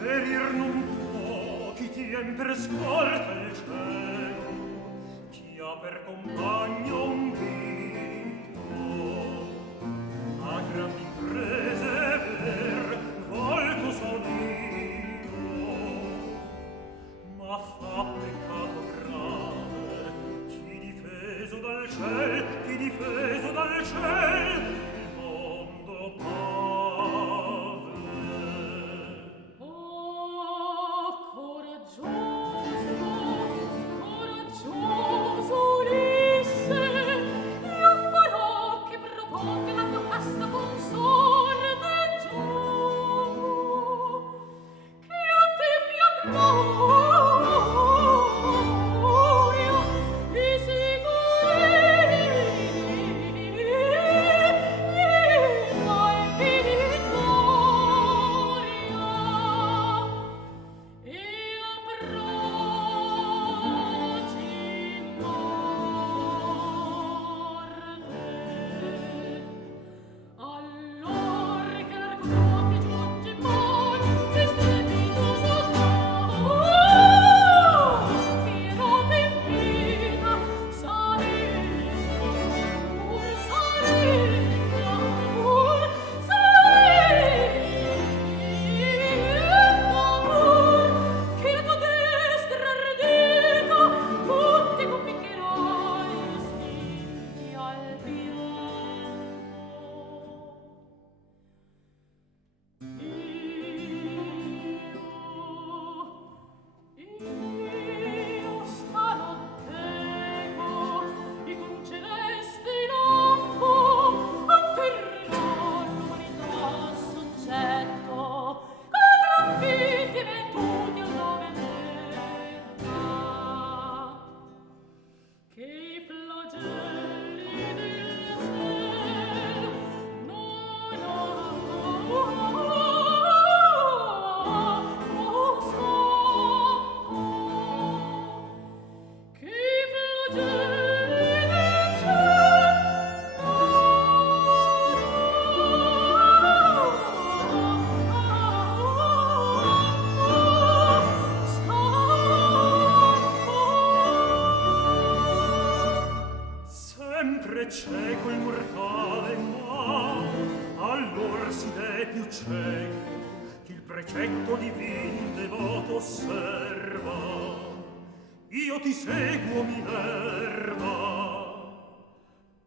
Perir non può chi tien per scorta il cielo, chi ha per compagno un vito. A grandi imprese ver volto son io, ma fa peccato grave chi difeso dal ciel il mondo pave. Oh, coraggioso Ulisse, io farò che proponga la tua casta consorte giù, che a te fia gloria di sicurezza e vittoria. E approci morte, allor che l'arco ti giunge in mano, e strepitoso fiero t'invita, che la tua destra ardita tutti conficcherai spinti al pianto. Io stanotte mi concedesti lampo a terror l'umanità soggetto, contro affitti ventuti al nome detta, che i flagelli del ciel non scappo, che i flagelli del ciel Sempre cieco il mortale, ma allor si dee più cieco che il precetto divin devoto osserva. Io ti seguo, Minerva,